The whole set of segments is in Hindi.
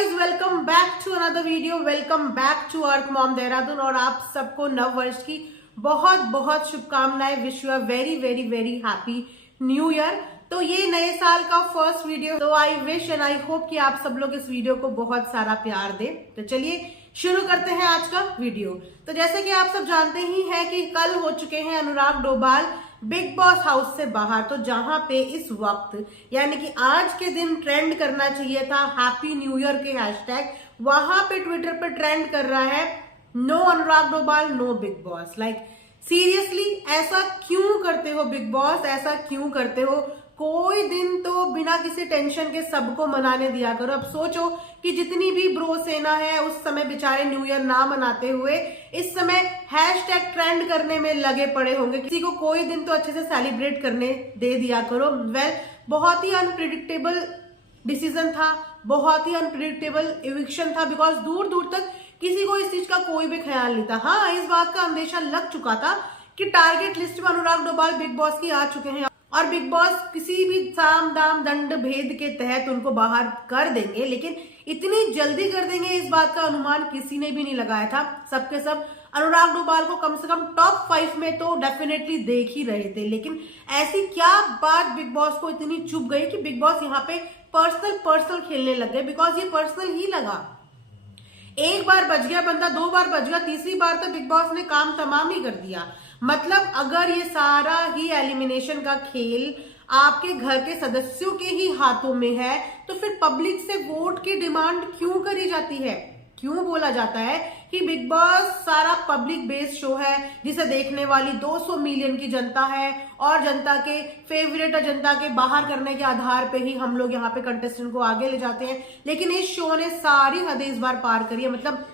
Guys, welcome back to another video. Welcome back to Earth Mom Dehradun. और आप सबको नव वर्ष की बहुत बहुत शुभकामनाएं। Wish you a very very very happy new year. तो ये नए साल का फर्स्ट वीडियो, तो I wish and I hope कि आप सब लोग इस वीडियो को बहुत सारा प्यार दें। तो चलिए शुरू करते हैं आज का वीडियो। तो जैसे कि आप सब जानते ही हैं कि कल हो चुके हैं अनुराग डोभाल बिग बॉस हाउस से बाहर। तो जहां पे इस वक्त यानी कि आज के दिन ट्रेंड करना चाहिए था हैप्पी न्यू ईयर के हैशटैग, वहां पे ट्विटर पे ट्रेंड कर रहा है no Anurag Doval no Bigg Boss. Like seriously, ऐसा क्यों करते हो बिग बॉस, ऐसा क्यों करते हो? कोई दिन तो बिना किसी टेंशन के सबको मनाने दिया करो। अब सोचो कि जितनी भी ब्रो सेना है उस समय बेचारे न्यू ईयर ना मनाते हुए इस समय हैशटैग ट्रेंड करने में लगे पड़े होंगे। किसी को कोई दिन तो अच्छे से सेलिब्रेट करने दे दिया करो। वेल, बहुत ही अनप्रिडिक्टेबल डिसीजन था, बहुत ही अनप्रिडिक्टेबल इविक्शन था, बिकॉज दूर दूर तक किसी को इस चीज का कोई भी ख्याल नहीं था। हाँ, इस बात का अंदेशा लग चुका था कि टारगेट लिस्ट में अनुराग डोभाल बिग बॉस की आ चुके हैं और बिग बॉस किसी भी साम दाम दंड भेद के तहत उनको बाहर कर देंगे, लेकिन इतनी जल्दी कर देंगे इस बात का अनुमान किसी ने भी नहीं लगाया था। सबके सब अनुराग डोभाल को कम से कम टॉप 5 में तो डेफिनेटली देख ही रहे थे। लेकिन ऐसी क्या बात बिग बॉस को इतनी चुभ गई कि बिग बॉस यहाँ पे पर्सनल खेलने लग गए, बिकॉज ये पर्सनल ही लगा। एक बार बच गया बंदा, दो बार बच गया, तीसरी बार तो बिग बॉस ने काम तमाम ही कर दिया। मतलब अगर ये सारा ही एलिमिनेशन का खेल आपके घर के सदस्यों के ही हाथों में है तो फिर पब्लिक से वोट की डिमांड क्यों करी जाती है? क्यों बोला जाता है कि बिग बॉस सारा पब्लिक बेस्ड शो है जिसे देखने वाली 200 मिलियन की जनता है और जनता के फेवरेट और जनता के बाहर करने के आधार पे ही हम लोग यहाँ पे कंटेस्टेंट को आगे ले जाते हैं। लेकिन इस शो ने सारी हदें इस बार पार करी है। मतलब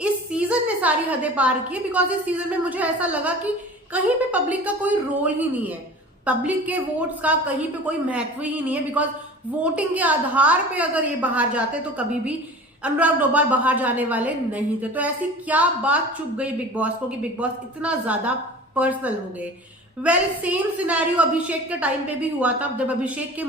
इस सीजन ने सारी हदें पार की है, बिकॉज इस सीजन में मुझे ऐसा लगा कि कहीं पे पब्लिक का कोई रोल ही नहीं है, पब्लिक के वोट्स का कहीं पे कोई महत्व ही नहीं है। बिकॉज वोटिंग के आधार पे अगर ये बाहर जाते तो कभी भी अनुराग डोभाल बाहर जाने वाले नहीं थे। तो ऐसी क्या बात चुभ गई बिग बॉस को कि बिग बॉस इतना ज्यादा पर्सनल हो गए? वेल, सेम सिनेरियो अभिषेक के टाइम पे भी हुआ था, जब अभिषेक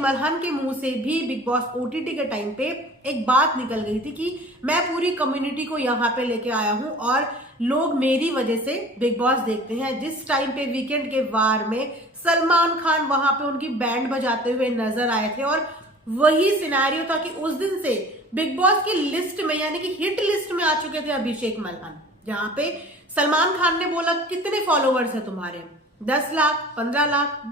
मल्हन के मुंह से भी बिग बॉस ओटीटी के टाइम पे एक बात निकल गई थी कि मैं पूरी कम्युनिटी को यहाँ पे लेके आया हूं और लोग मेरी वजह से बिग बॉस देखते हैं। जिस टाइम पे वीकेंड के वार में सलमान खान वहां पे उनकी बैंड बजाते हुए नजर आए थे और वही सिनेरियो था कि उस दिन से बिग बॉस की लिस्ट में यानी कि हिट लिस्ट में आ चुके थे अभिषेक मल्हन, जहां पे सलमान खान ने बोला कितने फॉलोवर्स है तुम्हारे? 10 लाख 15 लाख।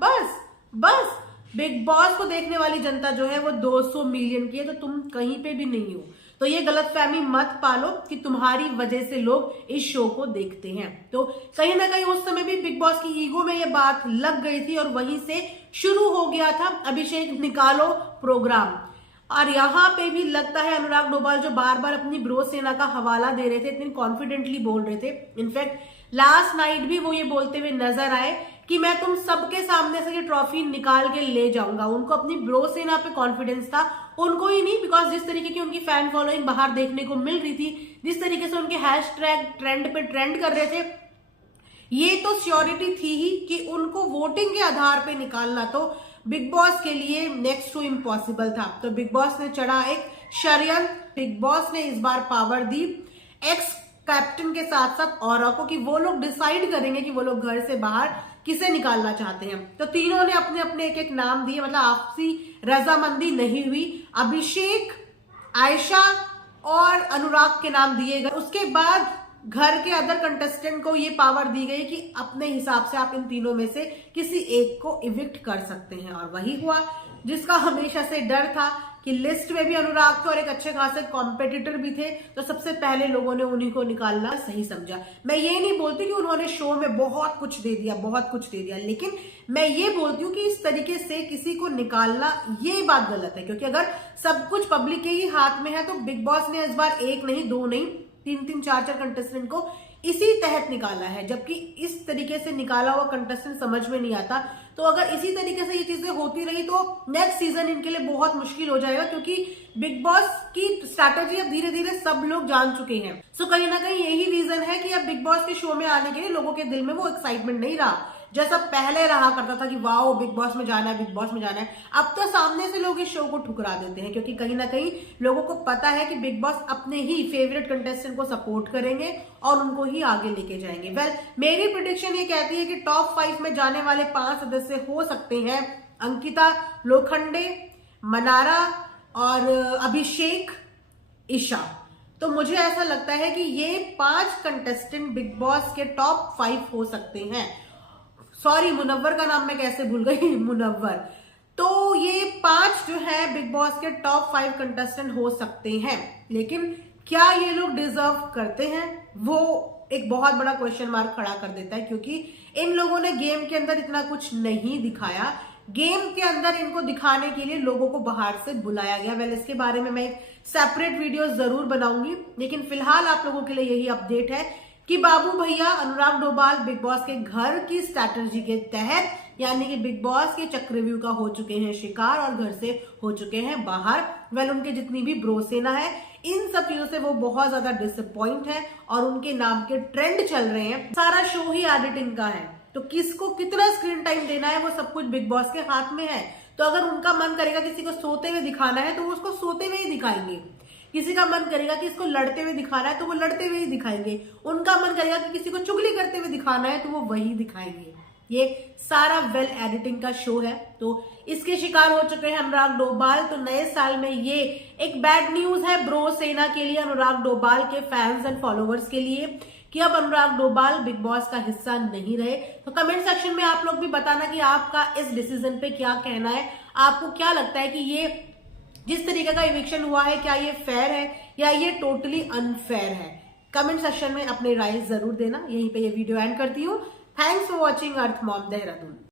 बस बिग बॉस को देखने वाली जनता जो है वो 200 मिलियन की है, तो तुम कहीं पे भी नहीं हो। तो ये गलतफहमी मत पालो कि तुम्हारी वजह से लोग इस शो को देखते हैं। तो कहीं ना कहीं उस समय भी बिग बॉस की ईगो में ये बात लग गई थी और वहीं से शुरू हो गया था अभिषेक निकालो प्रोग्राम। और यहाँ पे भी लगता है अनुराग डोभाल जो बार बार अपनी ब्रो सेना का हवाला दे रहे थे, इतनी कॉन्फिडेंटली बोल रहे थे। इनफैक्ट लास्ट नाइट भी वो ये बोलते हुए नजर आए कि मैं तुम सबके सामने से ये ट्रॉफी निकाल के ले जाऊंगा। उनको अपनी ब्रो सेना पे कॉन्फिडेंस था, उनको ही नहीं, बिकॉज जिस तरीके की उनकी फैन फॉलोइंग बाहर देखने को मिल रही थी, जिस तरीके से उनके हैशटैग ट्रेंड पे ट्रेंड कर रहे थे, ये तो श्योरिटी थी ही कि उनको वोटिंग के आधार पे निकालना तो बिग बॉस के लिए नेक्स्ट टू इम्पॉसिबल था। तो बिग बॉस ने चढ़ा एक षड्यंत्र। बिग बॉस ने इस बार पावर दी एक्स कैप्टन के साथ साथ औरा को कि वो लोग डिसाइड करेंगे कि वो लोग घर से बाहर किसे निकालना चाहते हैं। तो तीनों ने अपने अपने एक एक नाम दिए, मतलब आपसी रजामंदी नहीं हुई। अभिषेक, आयशा और अनुराग के नाम दिए गए। उसके बाद घर के अदर कंटेस्टेंट को ये पावर दी गई कि अपने हिसाब से आप इन तीनों में से किसी एक को इविक्ट कर सकते हैं। और वही हुआ जिसका हमेशा से डर था कि लिस्ट में भी अनुराग थे और एक अच्छे खासे कॉम्पिटिटर भी थे, तो सबसे पहले लोगों ने उन्हीं को निकालना सही समझा। मैं ये नहीं बोलती कि उन्होंने शो में बहुत कुछ दे दिया, लेकिन मैं ये बोलती हूँ कि इस तरीके से किसी को निकालना ये बात गलत है। क्योंकि अगर सब कुछ पब्लिक के ही हाथ में है तो बिग बॉस ने इस बार एक नहीं, दो नहीं, 3-3, 4-4 कंटेस्टेंट को इसी तहत निकाला है, जबकि इस तरीके से निकाला हुआ कंटेस्टेंट समझ में नहीं आता। तो अगर इसी तरीके से ये चीजें होती रही तो नेक्स्ट सीजन इनके लिए बहुत मुश्किल हो जाएगा, क्योंकि बिग बॉस की स्ट्रैटेजी अब धीरे धीरे सब लोग जान चुके हैं। सो कहीं ना कहीं यही रीजन है कि अब बिग बॉस के शो में आने के लिए लोगों के दिल में वो एक्साइटमेंट नहीं रहा। जैसा पहले रहा करता था कि वाओ बिग बॉस में जाना है, बिग बॉस में जाना है, अब तो सामने से लोग इस शो को ठुकरा देते हैं, क्योंकि कहीं ना कहीं लोगों को पता है कि बिग बॉस अपने ही फेवरेट कंटेस्टेंट को सपोर्ट करेंगे और उनको ही आगे लेके जाएंगे। वेल, मेरी प्रेडिक्शन ये कहती है कि टॉप 5 में जाने वाले 5 सदस्य हो सकते हैं अंकिता, लोखंडे, मनारा और अभिषेक, ईशा। तो मुझे ऐसा लगता है कि ये 5 कंटेस्टेंट बिग बॉस के टॉप 5 हो सकते हैं। सॉरी, मुनव्वर का नाम मैं कैसे भूल गई, मुनव्वर। तो ये 5 जो है बिग बॉस के टॉप 5 कंटेस्टेंट हो सकते हैं, लेकिन क्या ये लोग डिजर्व करते हैं, वो एक बहुत बड़ा क्वेश्चन मार्क खड़ा कर देता है, क्योंकि इन लोगों ने गेम के अंदर इतना कुछ नहीं दिखाया। गेम के अंदर इनको दिखाने के लिए लोगों को बाहर से बुलाया गया। वेल, इसके बारे में मैं एक सेपरेट वीडियो जरूर बनाऊंगी, लेकिन फिलहाल आप लोगों के लिए यही अपडेट है कि बाबू भैया अनुराग डोभाल बिग बॉस के घर की स्ट्रैटेजी के तहत, यानी कि बिग बॉस के चक्रव्यूह का हो चुके हैं शिकार और घर से हो चुके हैं बाहर। वेल, उनके जितनी भी ब्रो सेना है, इन सब चीजों से वो बहुत ज्यादा डिसअपॉइंट है और उनके नाम के ट्रेंड चल रहे हैं। सारा शो ही एडिटिंग का है, तो किसको कितना स्क्रीन टाइम देना है वो सब कुछ बिग बॉस के हाथ में है। तो अगर उनका मन करेगा किसी को सोते हुए दिखाना है तो वो उसको सोते हुए ही दिखाएंगे, किसी का मन करेगा कि इसको लड़ते हुए दिखाना है तो वो लड़ते हुए ही दिखाएंगे, उनका मन करेगा कि किसी को चुगली करते हुए दिखाना है तो वो वही दिखाएंगे। ये सारा वेल एडिटिंग का शो है। तो इसके शिकार हो चुके हैं अनुराग डोभाल। तो नए साल में ये एक बैड न्यूज है ब्रो सेना के लिए, अनुराग डोभाल के फैंस एंड फॉलोवर्स के लिए, कि अब अनुराग डोभाल बिग बॉस का हिस्सा नहीं रहे। तो कमेंट सेक्शन में आप लोग भी बताना कि आपका इस डिसीजन पे क्या कहना है। आपको क्या लगता है कि ये जिस तरीके का इविक्शन हुआ है, क्या ये फेयर है या ये टोटली अनफेयर है? कमेंट सेक्शन में अपनी राय जरूर देना। यहीं पे ये वीडियो एंड करती हूँ। Thanks for watching earth Mom Dehradun.